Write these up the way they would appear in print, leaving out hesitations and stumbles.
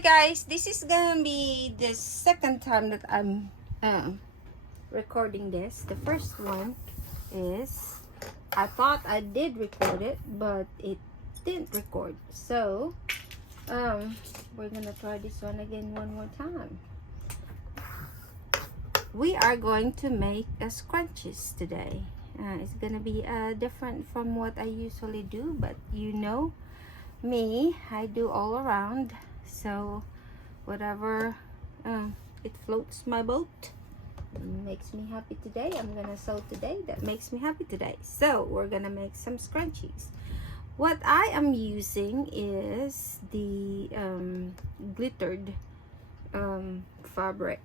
guys, this is gonna be the second time that I'm recording this. The first one is I thought I did record it, but it didn't record. So we're gonna try this one again one more time. We are going to make a scrunchies today. It's gonna be different from what I usually do, but you know me, I do all around. So whatever it floats my boat, makes me happy today. I'm gonna sew today. That makes me happy today. So we're gonna make some scrunchies. What I am using is the glittered fabric.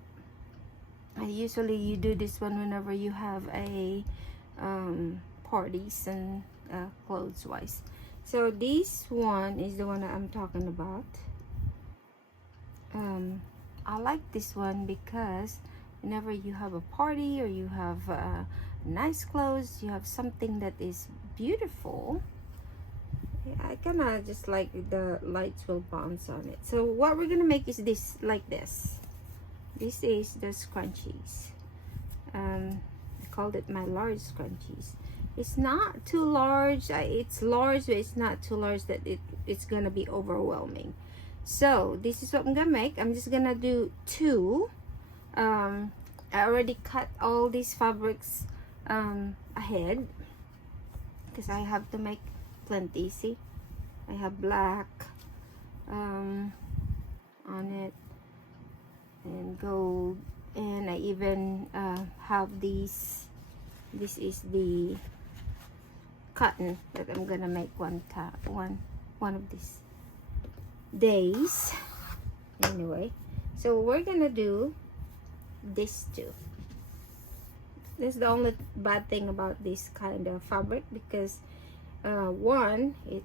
Usually you do this one whenever you have a parties and clothes wise. So this one is the one that I'm talking about. I like this one because whenever you have a party or you have nice clothes, you have something that is beautiful. I kind of just like the lights will bounce on it. So what we're gonna make is this, like this. This is the scrunchies. I called it my large scrunchies. It's not too large. It's large, but it's not too large that it's gonna be overwhelming. So this is what I'm gonna make. I'm just gonna do two. I already cut all these fabrics ahead because I have to make plenty. See, I have black on it and gold, and I even have these. This is the cotton that I'm gonna make one of these days. Anyway, so we're gonna do this too. This is the only bad thing about this kind of fabric, because one, it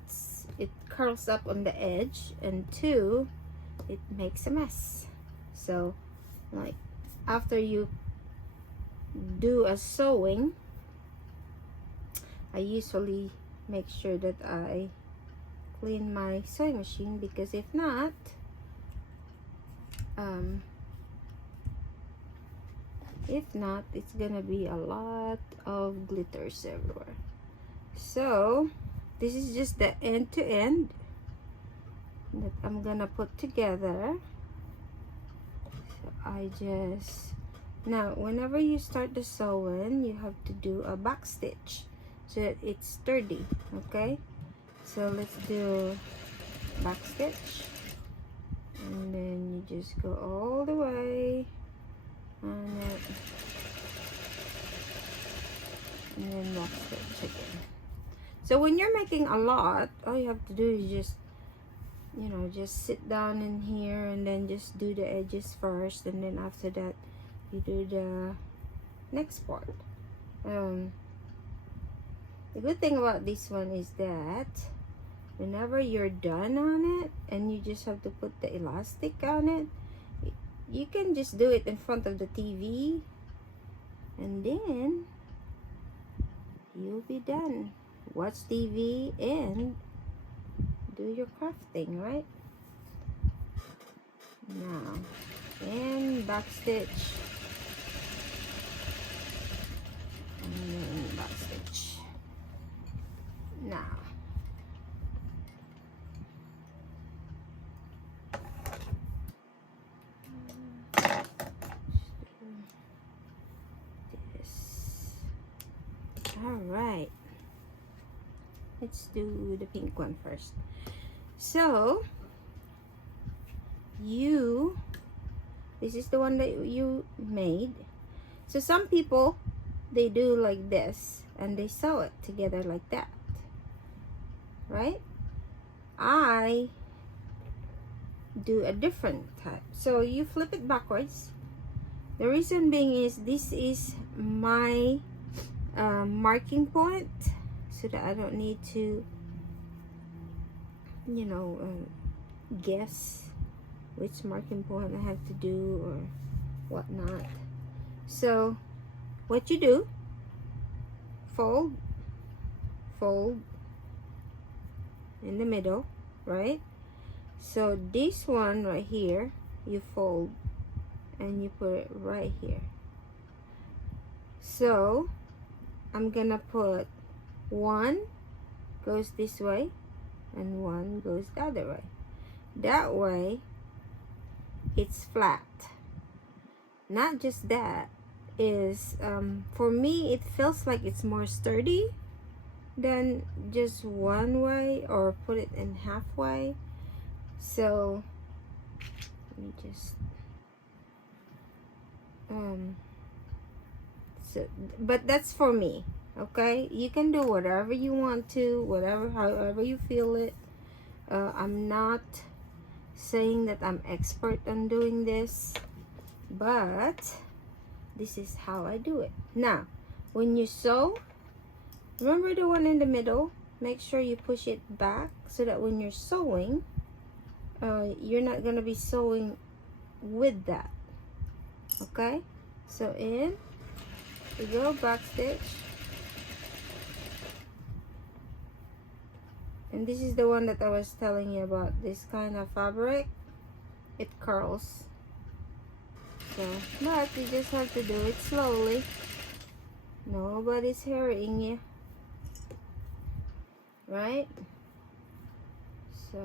curls up on the edge, and two, it makes a mess. So like after you do a sewing, I usually make sure that I clean my sewing machine, because if not, it's gonna be a lot of glitters everywhere. So this is just the end to end that I'm gonna put together. So I just, now whenever you start the sewing, you have to do a back stitch so that it's sturdy. Okay, so let's do back stitch, and then you just go all the way on it, and then back stitch again. So when you're making a lot, all you have to do is just, you know, just sit down in here and then just do the edges first, and then after that you do the next part. The good thing about this one is that whenever you're done on it and you just have to put the elastic on it, you can just do it in front of the TV, and then you'll be done. Watch TV and do your crafting, right? Now, and back stitch, and then back stitch. Now, this. All right. Let's do the pink one first. So this is the one that you made. So some people, they do like this and they sew it together like that, right? I do a different type. So you flip it backwards. The reason being is this is my marking point, so that I don't need to, you know, guess which marking point I have to do or whatnot. So what you do, fold in the middle, right? So this one right here, you fold and you put it right here. So I'm gonna put one goes this way and one goes the other way. That way it's flat. Not just that, is for me it feels like it's more sturdy than just one way or put it in halfway. So let me just so, but that's for me, okay? You can do whatever you want to, whatever, however you feel it. I'm not saying that I'm expert on doing this, but this is how I do it. Now when you sew, remember the one in the middle, make sure you push it back so that when you're sewing, you're not gonna be sewing with that. Okay, so in you go, back stitch, and this is the one that I was telling you about. This kind of fabric, it curls. So, but you just have to do it slowly. Nobody's hurrying you, right? So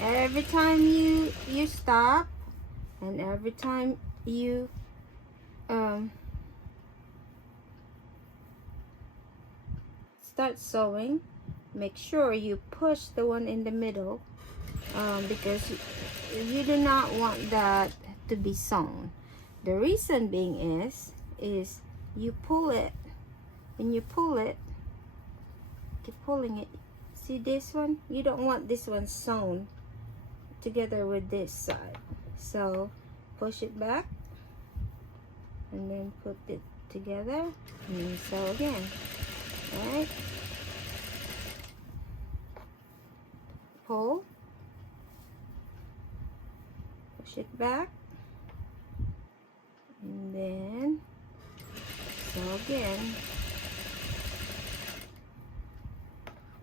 every time you stop, and every time you start sewing, make sure you push the one in the middle, because you do not want that to be sewn. The reason being is you pull it. When you pull it, keep pulling it. See this one? You don't want this one sewn together with this side. So push it back and then put it together and then sew again. Right? Pull, push it back, and then sew again.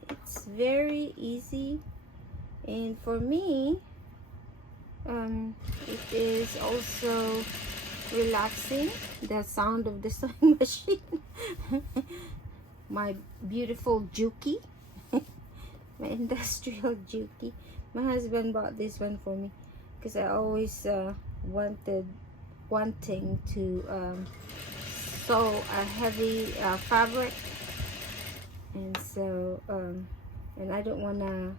It's very easy, and for me it is also relaxing, the sound of the sewing machine. My beautiful Juki, my industrial Juki. My husband bought this one for me because I always wanting to sew a heavy fabric, and so and I don't want to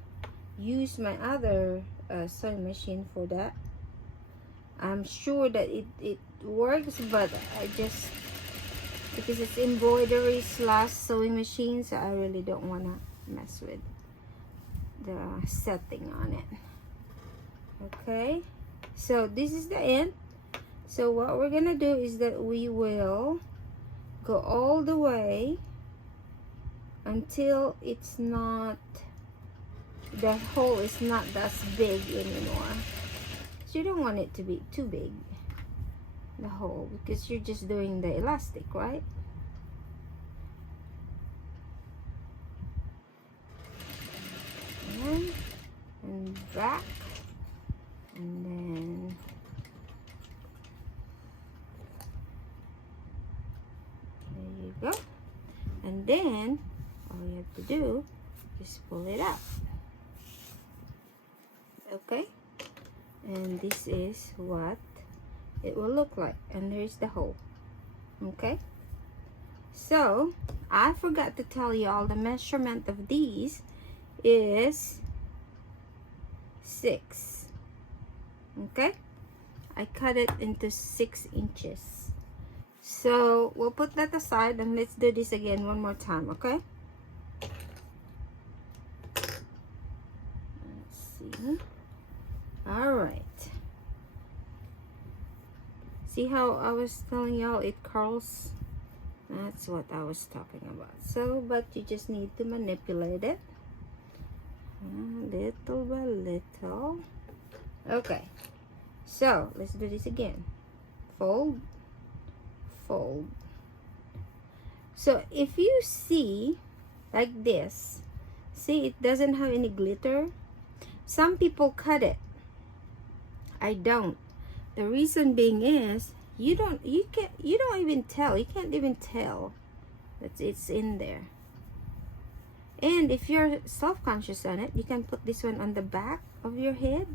use my other sewing machine for that. I'm sure that it works, but I just, because it's embroidery slash sewing machine, so I really don't want to mess with the setting on it. Okay, so this is the end. So what we're gonna do is that we will go all the way until it's not, the hole is not that big anymore. So you don't want it to be too big, the hole, because you're just doing the elastic, right? And back, and then there you go. And then all you have to do is pull it out. Okay, and this is what it will look like, and there's the hole. Okay, so I forgot to tell you all the measurement of these is 6. Okay, I cut it into 6 inches. So we'll put that aside and let's do this again one more time. Okay, let's see. All right, see how I was telling y'all it curls? That's what I was talking about. So, but you just need to manipulate it little by little. Okay, so let's do this again. Fold, fold. So if you see like this. See, it doesn't have any glitter. Some people cut it. I don't. The reason being is you don't even tell. You can't even tell that it's in there. And if you're self-conscious on it, you can put this one on the back of your head,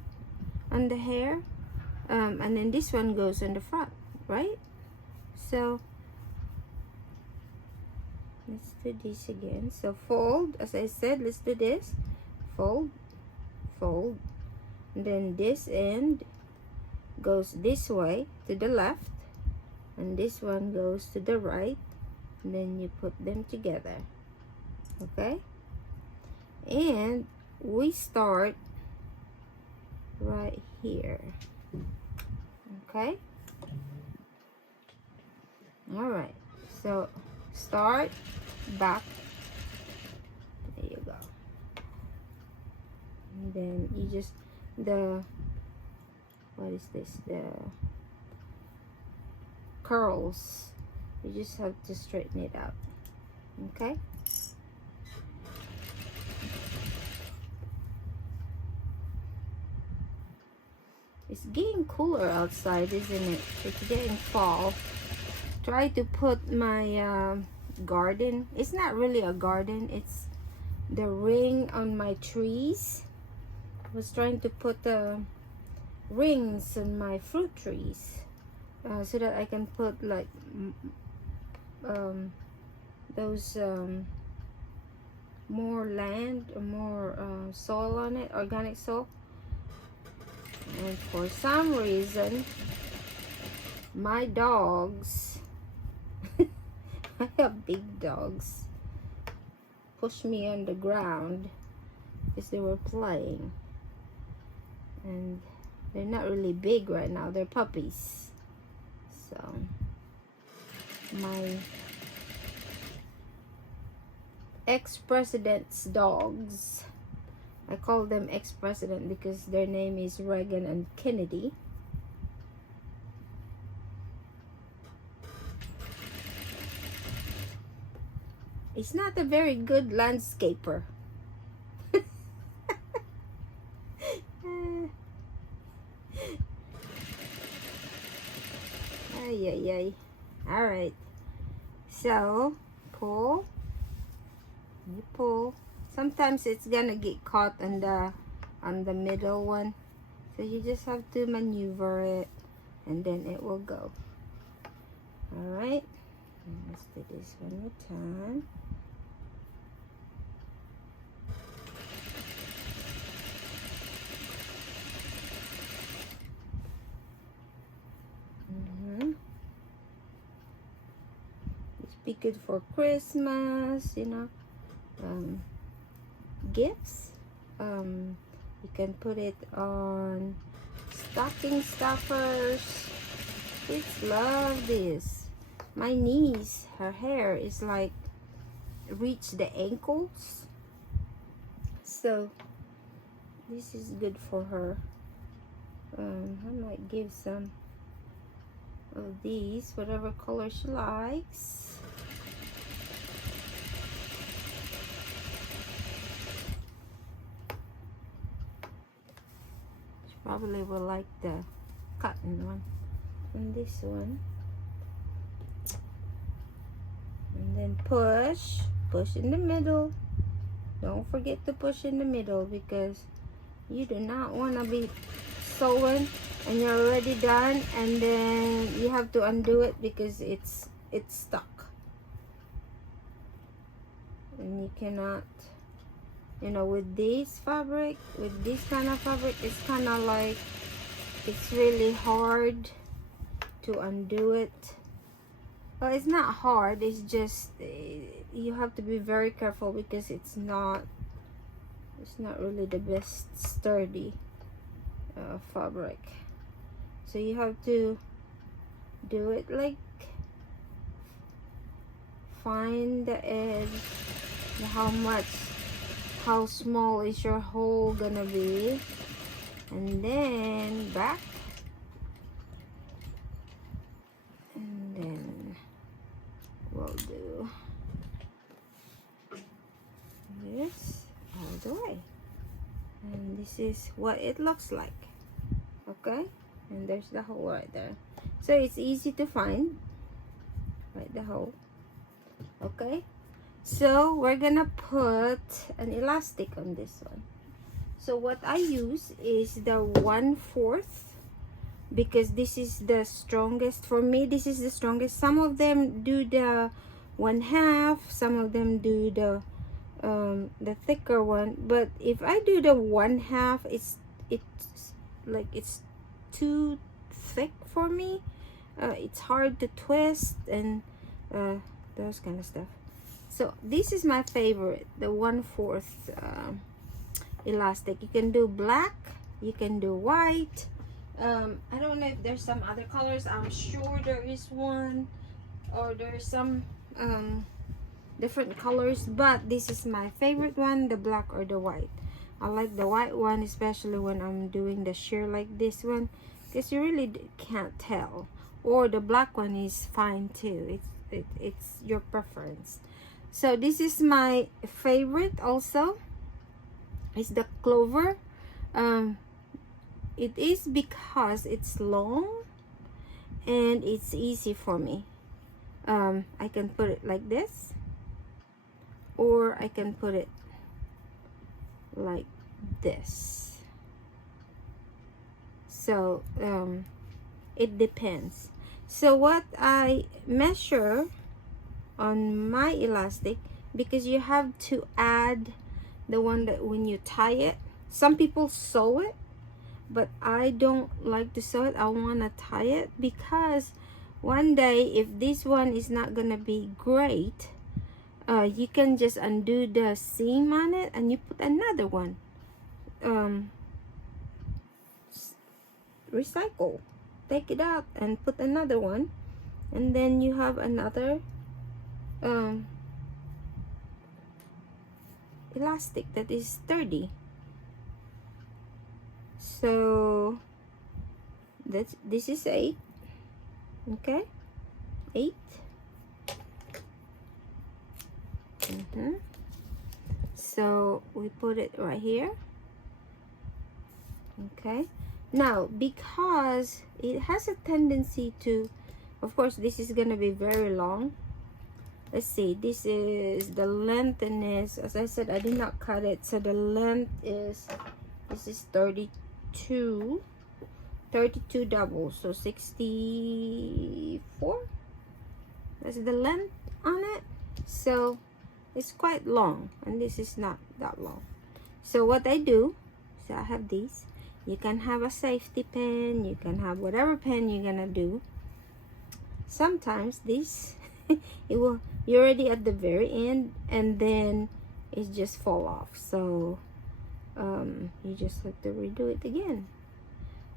on the hair, and then this one goes in the front, right? So let's do this again. So fold, as I said, let's do this. Fold, fold, and then this end goes this way to the left, and this one goes to the right, and then you put them together. Okay, and we start right here. Okay, all right, so start back, there you go, and then you just what is this, the curls, you just have to straighten it out. Okay, it's getting cooler outside, isn't it? It's getting fall. Try to put my garden, it's not really a garden, it's the ring on my trees. I was trying to put rings on my fruit trees so that I can put like those more land or more soil on it, organic soil. And for some reason my dogs I have big dogs, pushed me on the ground because they were playing, and they're not really big right now, they're puppies. So my ex-president's dogs, I call them ex-president because their name is Reagan and Kennedy. He's not a very good landscaper. Ay, ay, ay. All right. So, pull. You pull. Sometimes it's gonna get caught on the middle one. So you just have to maneuver it, and then it will go. All right. Let's do this one more time. It's be good for Christmas, you know. Gifts. You can put it on stocking stuffers. Kids love this. My niece, her hair is like reach the ankles, so this is good for her. I might give some of these, whatever color she likes. She probably will like the cotton one and this one. And then push in the middle. Don't forget to push in the middle, because you do not want to be sewing and you're already done, and then you have to undo it because it's stuck, and you cannot, you know, with this fabric, with this kind of fabric, it's kind of like it's really hard to undo it. Well, it's not hard, it's just you have to be very careful because it's not really the best sturdy fabric. So you have to do it like, find the edge, how small is your hole gonna be, and then back, and then we'll do the way. And this is what it looks like. Okay, and there's the hole right there, so it's easy to find, right, the hole. Okay, so we're gonna put an elastic on this one. So what I use is the 1/4, because this is the strongest for me. This is the strongest. Some of them do the 1/2, some of them do the thicker one, but if I do the 1/2, it's like it's too thick for me. It's hard to twist and those kind of stuff. So this is my favorite, the 1/4 elastic. You can do black, you can do white. I don't know if there's some other colors. I'm sure there is one, or there's some different colors, but this is my favorite one, the black or the white. I like the white one, especially when I'm doing the sheer like this one, because you really can't tell. Or the black one is fine too. It's your preference. So this is my favorite also. It's the clover. It is because it's long and it's easy for me. I can put it like this, or I can put it like this. So it depends. So what I measure on my elastic, because you have to add the one that when you tie it, some people sew it, but I don't like to sew it. I want to tie it, because one day if this one is not gonna be great, you can just undo the seam on it and you put another one. Recycle, take it out and put another one, and then you have another elastic that is sturdy. So this is 8. Okay, 8. So we put it right here. Okay, now because it has a tendency to, of course this is gonna be very long. Let's see, this is the length, and is, as I said, I did not cut it, so the length is, this is 32 double, so 64. That's the length on it. So it's quite long, and this is not that long. So what I do, so I have these. You can have a safety pin, you can have whatever pin you're gonna do. Sometimes this you're already at the very end, and then it just fall off. So you just have to redo it again.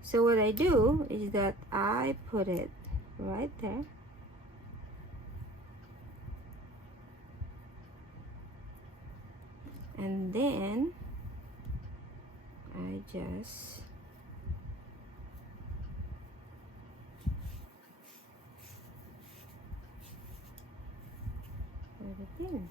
So what I do is that I put it right there, and then I just put it in.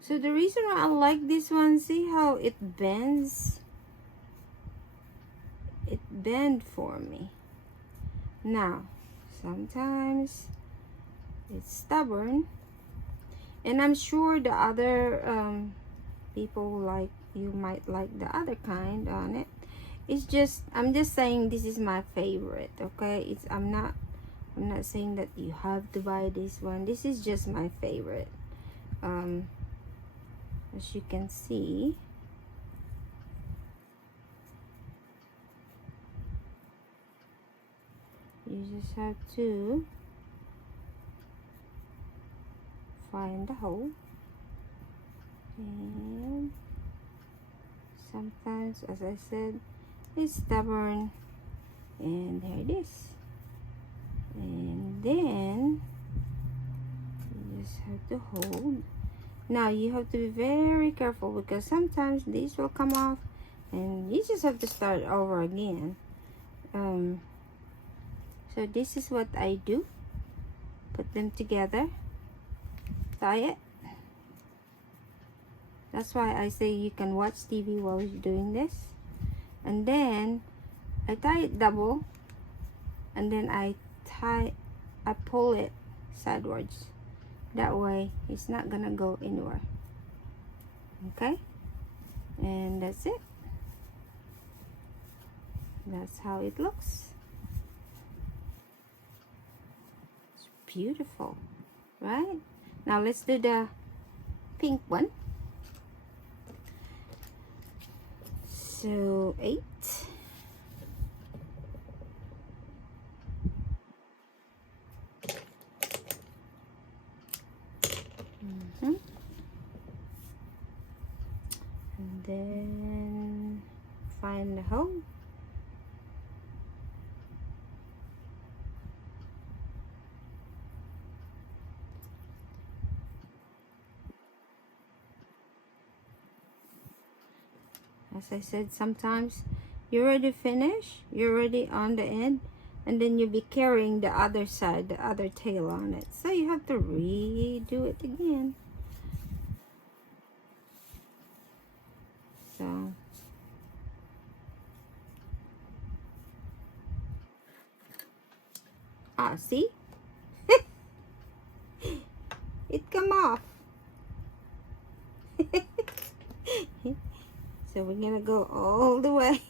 So the reason why I like this one, see how it bends? It bend for me. Now, sometimes it's stubborn, and I'm sure the other people like, you might like the other kind on it. It's just, I'm just saying this is my favorite. Okay, it's I'm not saying that you have to buy this one. This is just my favorite. As you can see, you just have to find the hole, and sometimes, as I said, it's stubborn, and there it is. And then you just have to hold. Now you have to be very careful, because sometimes these will come off and you just have to start over again. So this is what I do. Put them together, tie it. That's why I say you can watch TV while you're doing this. And then I tie it double, and then I pull it sideways. That way it's not gonna go anywhere. Okay, and that's it. That's how it looks. It's beautiful, right? Now let's do the pink one. So 8. And then find the hole. As I said, sometimes you're already finished, you're already on the end, and then you'll be carrying the other side, the other tail on it. So you have to redo it again. So see? It come off. So we're gonna go all the way.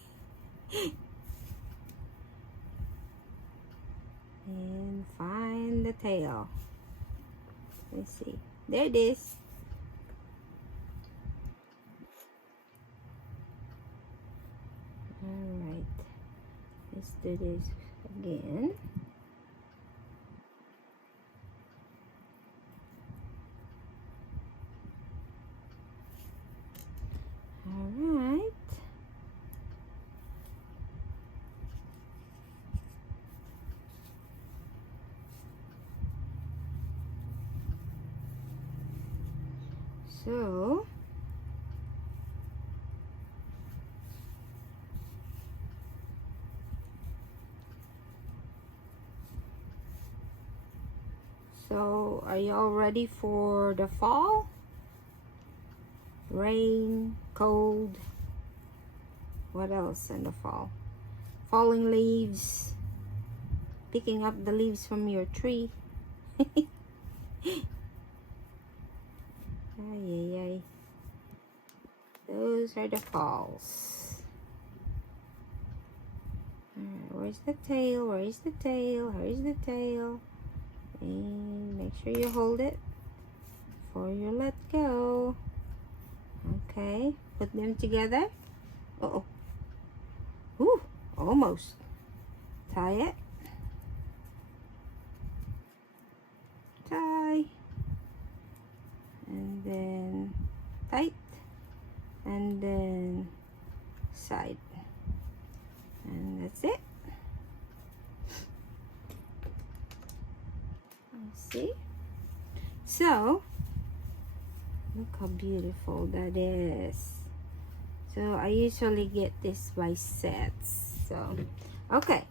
And find the tail. Let's see. There it is. Alright. Let's do this again. Alright. So are y'all ready for the fall? Rain, cold, what else in the fall? Falling leaves, picking up the leaves from your tree. Ay, ay, ay. Those are the falls. Alright, where's the tail? Where is the tail? Where is the tail? And make sure you hold it before you let go. Okay, put them together. Uh-oh. Ooh, almost. Tie it. Tie. And then tight. And then side. And that's it. See? So, look how beautiful that is. So, I usually get this by sets. So, okay.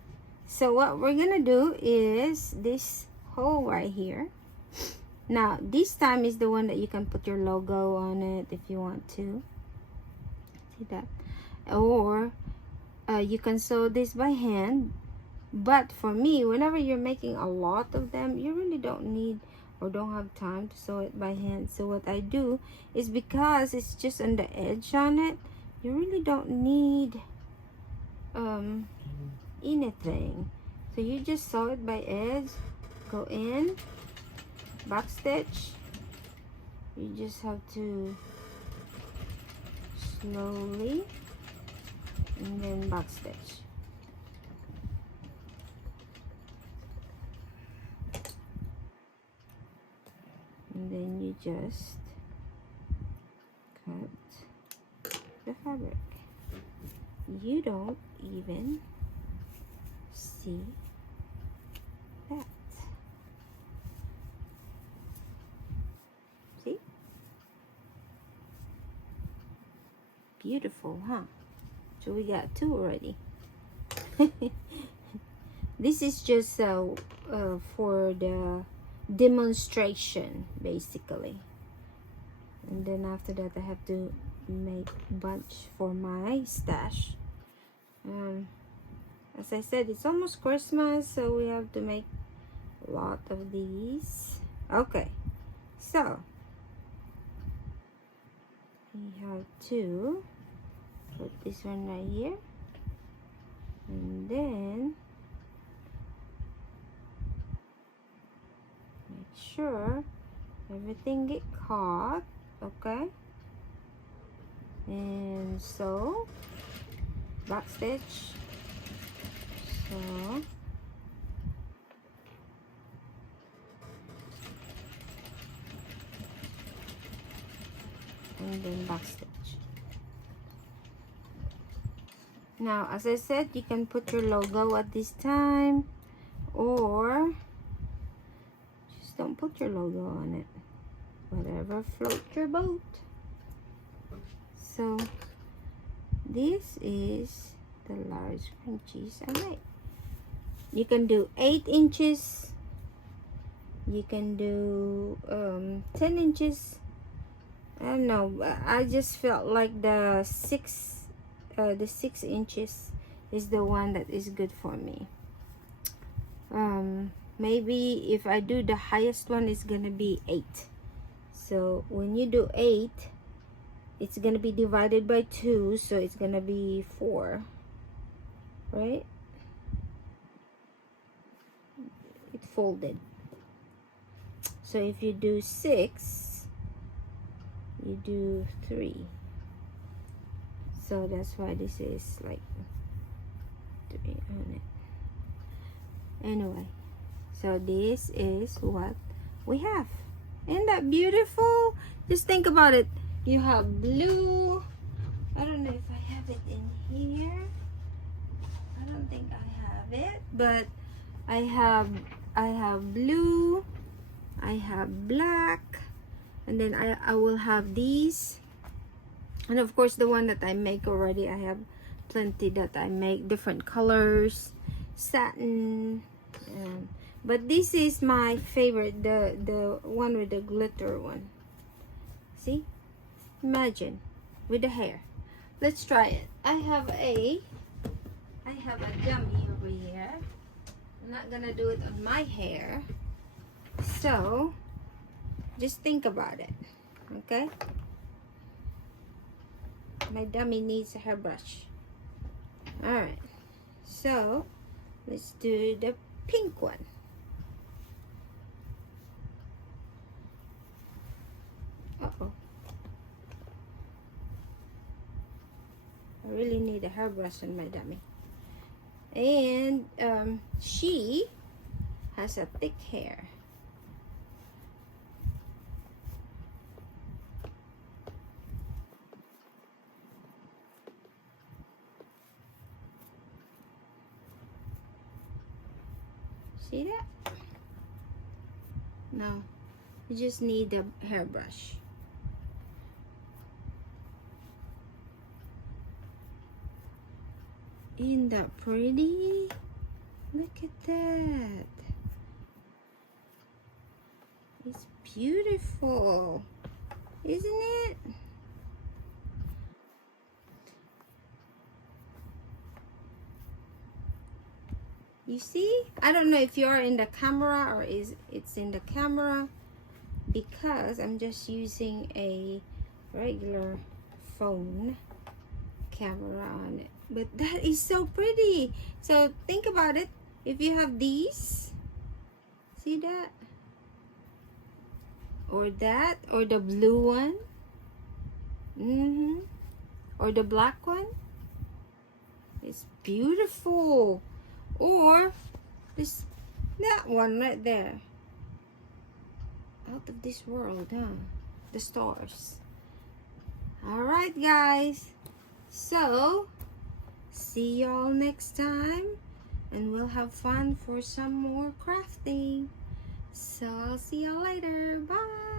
So, what we're gonna do is this hole right here. Now, this time is the one that you can put your logo on it if you want to. See that? Or, you can sew this by hand. But for me, whenever you're making a lot of them, you really don't need or don't have time to sew it by hand. So what I do is, because it's just on the edge on it, you really don't need anything. So you just sew it by edge, go in, back stitch. You just have to slowly, and then back stitch. And then you just cut the fabric. You don't even see that. See? Beautiful, huh? So we got 2 already. This is just for the demonstration, basically. And then after that, I have to make a bunch for my stash. As I said, it's almost Christmas, so we have to make a lot of these. Okay, so we have to put this one right here, and then make sure everything get caught. Okay, and so back stitch. So and then back stitch. Now, as I said, you can put your logo at this time, or just don't put your logo on it. Whatever floats your boat. So this is the large scrunchies I made. You can do 8 inches. You can do 10 inches. I don't know. I just felt like the 6 inches is the one that is good for me. Maybe if I do the highest one, it's gonna be 8. So when you do 8, it's gonna be divided by 2, so it's gonna be 4, right? It folded. So if you do 6, you do 3. So that's why this is like 3 on it. Anyway, so this is what we have. Isn't that beautiful? Just think about it. You have blue. I don't know if I have it in here. I don't think I have it, but I have blue. I have black, and then I will have these, and of course the one that I make already. I have plenty that I make different colors, satin. But this is my favorite, the one with the glitter one. See, imagine with the hair. Let's try it. I have a dummy over here. I'm not gonna do it on my hair, so just think about it. Okay, my dummy needs a hairbrush. All right, so let's do the pink one. Uh-oh. I really need a hairbrush on my dummy. And she has a thick hair. See that? No, you just need a hairbrush. Isn't that pretty? Look at that. It's beautiful, isn't it? You see? I don't know if you're in the camera or it's in the camera, because I'm just using a regular phone camera on it. But that is so pretty. So think about it. If you have these, see that? Or that, or the blue one. Or the black one. It's beautiful. Or that one right there. Out of this world, huh? The stars. Alright, guys. So see y'all next time, and we'll have fun for some more crafting. So I'll see y'all later. Bye.